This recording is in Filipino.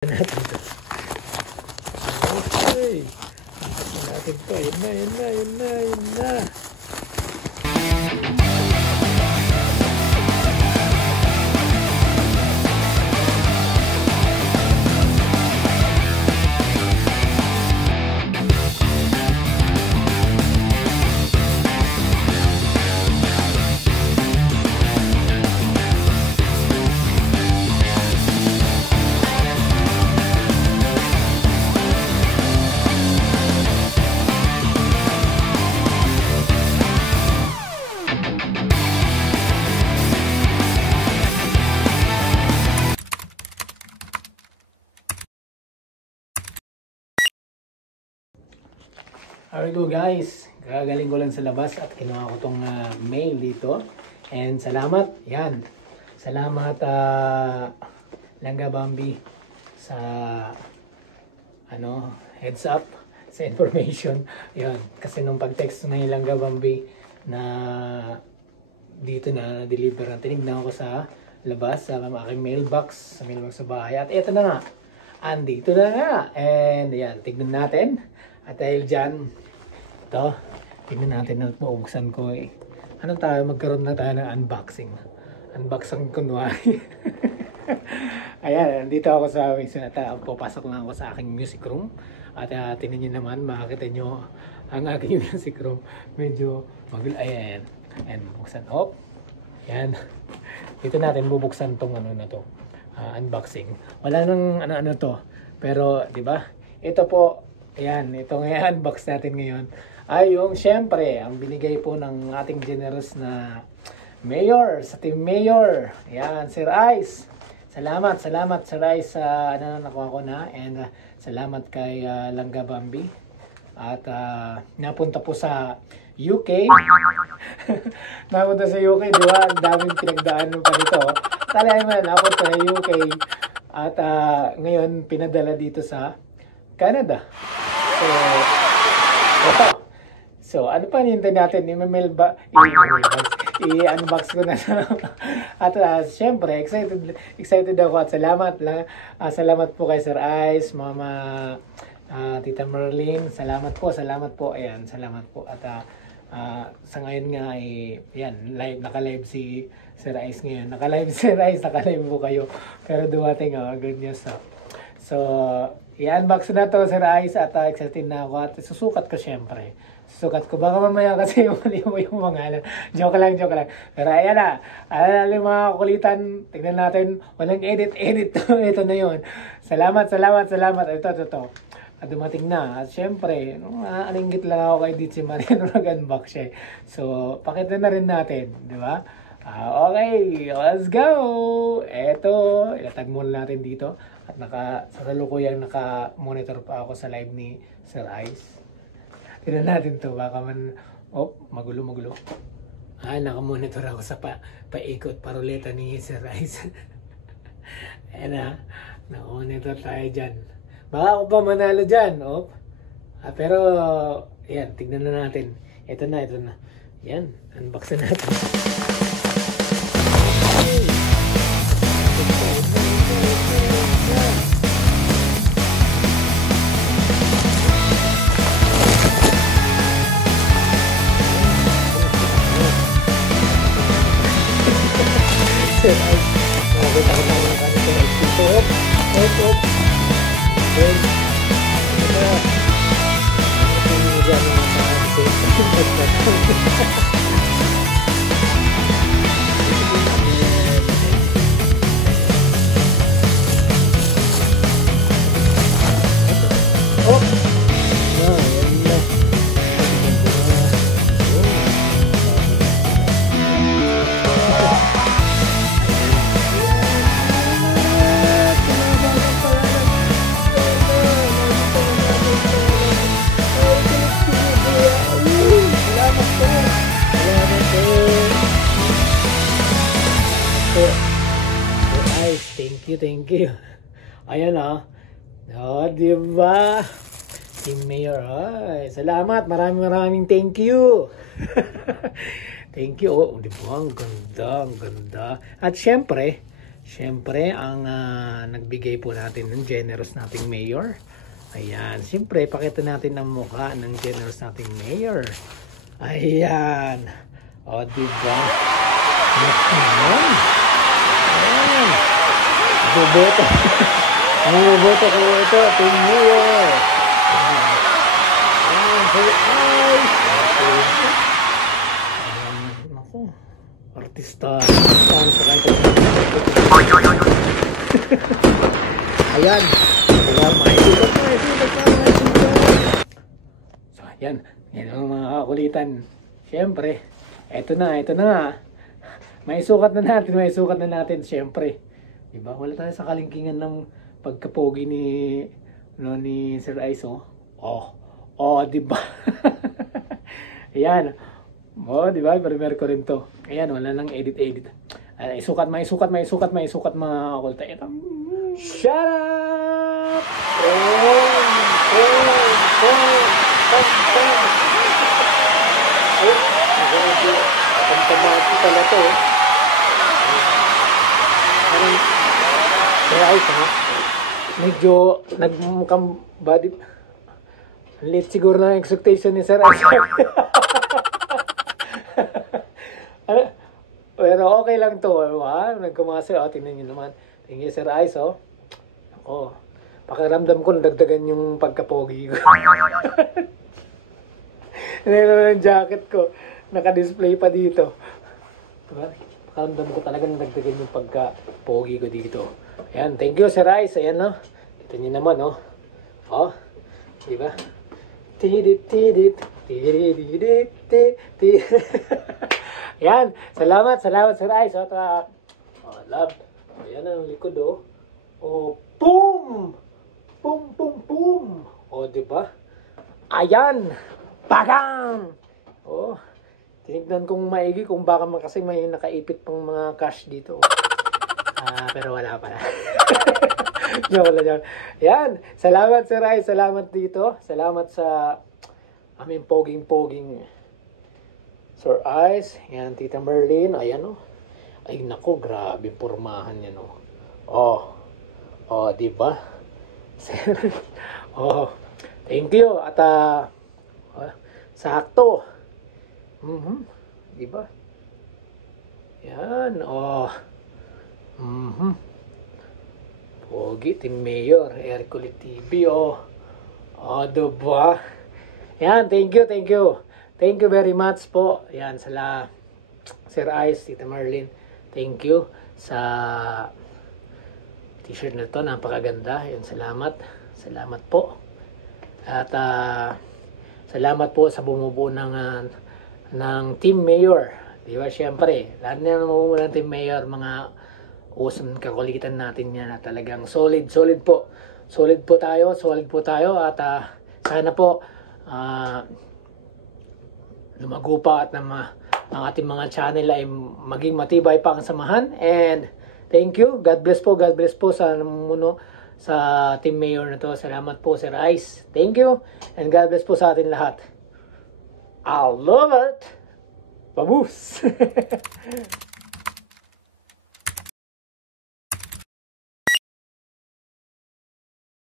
natin to. Okay. Natin to. Yun na. Alright go guys, gagaling ko lang sa labas at kinuha ko tong mail dito. And salamat, yan. Salamat Langga Bambi sa heads up sa information. Yan, kasi nung pag-text na yung Langga Bambi na dito na deliver, tinignan ko sa labas sa aking mailbox, sa bahay. At eto na nga, andito na nga. And yan, tignan natin. At dahil dyan, ito, tignan natin na maubuksan ko eh. Anong tayo? Magkaroon na tayo ng unboxing. Unboxing kunwari. Ayan, dito ako sa papasok lang ako sa aking music room. At tingnan nyo naman, makakita nyo ang aking music room. Medyo magulo. Ayan. And buksan. Hop. Ayan. Dito natin bubuksan tong unboxing. Wala nang ano to. Pero, di ba? Ito po, ayan, itong i-unbox natin ngayon ay yung syempre, ang binigay po ng ating generous na mayor, sa team mayor. Ayan, Sir Ice. Salamat Sir Ice sa nakuha ko na. And salamat kay Langga Bambi. At napunta po sa UK. Napunta sa UK, di ba? Ang daming pinagdaan pa nito. Talagang napunta sa UK. At ngayon, pinadala dito sa Canada. So, ito. So, ano pa nintay natin? I-unbox ko na. At syempre, excited ako at salamat po kay Sir Ice, Mama Tita Merlin. Salamat po. Ayan, salamat po. At sa ngayon nga, yan, naka-live si Sir Ice ngayon. Naka-live po kayo. Pero dumating, good news. So, i-unbox na to, Sir Ice, at excited na ako at susukat ko syempre. Susukat ko. Baka mamaya kasi yung mga Joke lang. Pero ayan na. Alam yung mga kulitan. Tignan natin. Walang edit to. Ito na yun. Salamat. Ito. At dumating na. At syempre, alingit lang ako kay Ditsi Maria nung nag-unbox siya. So, pakita na rin natin. Di ba? Okay, let's go! Eto, ilatag muna natin dito. At sa kalukuyang naka-monitor pa ako sa live ni Sir Ice. Tignan natin to, baka man, magulo. Naka-monitor ako sa paikot paruleta ni Sir Ice. Ayan na, naka-monitor tayo dyan. Baka ako pa manalo dyan, pero, yan, tignan na natin. Ito na. Yan, unbox na natin. Sir Ice, nakakita ko naman ang Sir Ice dito. Hop. Then, ito na. Ito dyan mga Thank you. Ayan diba? Team Mayor. Salamat. Maraming thank you. Thank you. Diba? Ang ganda. At syempre, Siyempre, ang nagbigay po natin ng generous nating mayor. Ayan, siyempre, pakita natin ang mukha ng generous nating mayor. Ayan. O, diba? Ayan. Ayan. Boboto. Ang boboto ko ito, Team Mayor. Ayan, Sir Ice. Naku, artista. Ayan. So, ayan. Yan ang mga kakulitan. Siyempre, eto na nga. May sukat na natin, siyempre. Diba? Wala tayo sa kalingkingan ng pagkapogi ni Sir Ice, oh. Oh, diba? Ayan. Oh, diba? Primer ko rin to. Ayan, wala nang edit. Isukat mga kakulta. Ito. Shut up! Pagkamati pala to. Sir Ice, ha? Medyo nagmukhang body. Late siguro na expectation ni Sir Ice. Pero okay lang to, ha? Nagkumasa, tingnan nyo naman. Tingnan nyo Sir Ice, oh. Ako, pakiramdam ko nadagdagan yung pagkapogi ko. Ano yung jacket ko, naka-display pa dito. Diba? Pakiramdam ko talaga nadagdagan yung pagkapogi ko dito. Ayan, thank you Sir Ice. Ayan, no? Ito nyo naman, oh. Oh, diba? Tidit. Ayan, salamat Sir Ice. Love. Ayan ang likod, oh. Oh, boom! Boom! Oh, diba? Ayan! Bagang! Oh, tinignan kong maigi kung baka kasi may nakaipit pang mga cash dito. Pero wala pala. Joke lang. Ayan, salamat Sir Ice. Salamat dito. Salamat sa aming poging Sir Ice. Ayan, Tita Merlin. Ayan, oh. Ay, nako, grabe pormahan yan, oh. Oh, diba? Oh, thank you. At, sakto. Diba? Yan, oh. Pogi, Team Mayor, Hercules TV, oh. Oh, diba? Yan, thank you. Thank you very much po. Yan, Sir Ice, Tita Marlene. Thank you sa t-shirt na to, napakaganda. Yan, salamat po. At salamat po sa bumubuo ng Team Mayor. Di ba, syempre, lahat na bumubuo ng Team Mayor, mga awesome kakulitan natin yan na talagang solid po. Solid po tayo at sana po lumago pa at ang ating mga channel ay maging matibay pa ang samahan. And thank you. God bless po sa sa Team Mayor na to. Salamat po Sir Ice. Thank you. And God bless po sa atin lahat. I love it. Baboos.